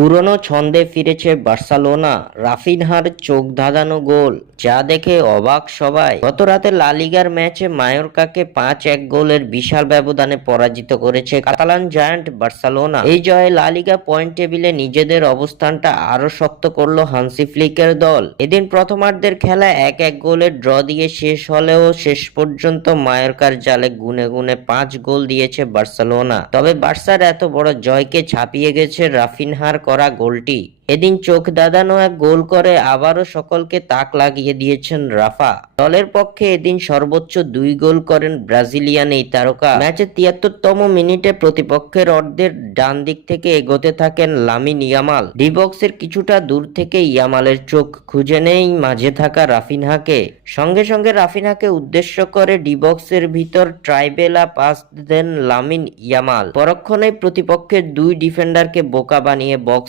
পুরনো ছন্দে ফিরেছে বার্সেলোনা। রাফিনহার চোখ ধাঁধানো গোল, যা দেখে অবাক সবাই। গত রাতে লা লিগার ম্যাচে মায়োর্কাকে 5-1 গোলের বিশাল ব্যবধানে পরাজিত করেছে কাতালান জায়ান্ট বার্সেলোনা। এই জয়ে লা লিগা পয়েন্ট টেবিলে নিজেদের অবস্থানটা আরো শক্ত করলো হান্সি ফ্লিকের দল। এদিন প্রথমার্ধের খেলা 1-1 গোলের ড্র দিয়ে শেষ হলেও শেষ পর্যন্ত মায়োর্কার জালে গুনে গুনে 5 গোল দিয়েছে বার্সেলোনা। তবে বার্সার এত বড় জয়কে ছাপিয়ে গেছে রাফিনহার করা গোলটি। এদিন চোখ ধাঁধানো এক গোল করে আবারও সকলকে তাক লাগিয়ে দিয়েছেন রাফা। দলের পক্ষে এদিন সর্বোচ্চ 2 গোল করেন ব্রাজিলিয়ান এই তারকা। ম্যাচের 73তম মিনিটে প্রতিপক্ষের অর্ধের ডান দিক থেকে এগোতে থাকেন লামিন ইয়ামাল। ডি বক্সের কিছুটা দূর থেকে ইয়ামালের চোখ খুঁজে নেই মাঝে থাকা রাফিনহাকে। সঙ্গে সঙ্গে রাফিনহাকে উদ্দেশ্য করে ডি বক্সের ভিতর ট্রাইবেলা পাস দেন লামিন ইয়ামাল। পরক্ষণেই প্রতিপক্ষের 2 ডিফেন্ডারকে বোকা বানিয়ে বক্স